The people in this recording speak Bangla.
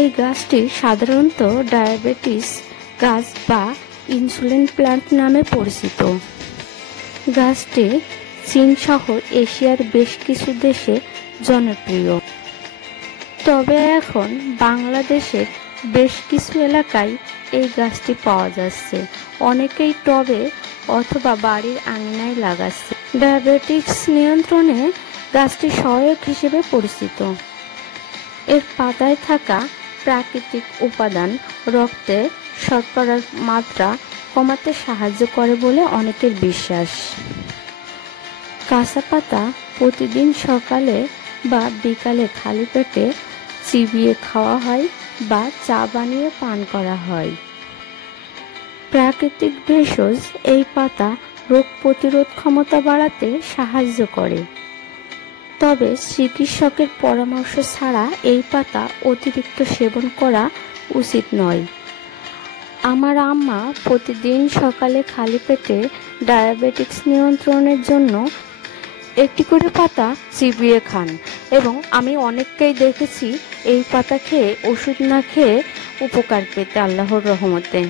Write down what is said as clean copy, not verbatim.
এই গাছটি সাধারণত ডায়াবেটিস গাছ বা ইনসুলিন প্ল্যান্ট নামে পরিচিত। গাছটি চীন সহ এশিয়ার বেশ কিছু দেশে জনপ্রিয়, তবে এখন বাংলাদেশের বেশ কিছু এলাকায় এই গাছটি পাওয়া যাচ্ছে। অনেকেই টবে অথবা বাড়ির আঙিনায় লাগাচ্ছে। ডায়াবেটিস নিয়ন্ত্রণে গাছটি সহায়ক হিসেবে পরিচিত। এর পাতায় থাকা প্রাকৃতিক উপাদান রক্তে শর্করার মাত্রা কমাতে সাহায্য করে বলে অনেকের বিশ্বাস। কাঁচা পাতা প্রতিদিন সকালে বা বিকালে খালি পেটে চিবিয়ে খাওয়া হয় বা চা বানিয়ে পান করা হয়। প্রাকৃতিক ভেষজ এই পাতা রোগ প্রতিরোধ ক্ষমতা বাড়াতে সাহায্য করে, তবে চিকিৎসকের পরামর্শ ছাড়া এই পাতা অতিরিক্ত সেবন করা উচিত নয়। আমার আম্মা প্রতিদিন সকালে খালি পেটে ডায়াবেটিস নিয়ন্ত্রণের জন্য একটি করে পাতা চিবিয়ে খান, এবং আমি অনেককেই দেখেছি এই পাতা খেয়ে ওষুধ না খেয়ে উপকার পেতে আল্লাহর রহমতে।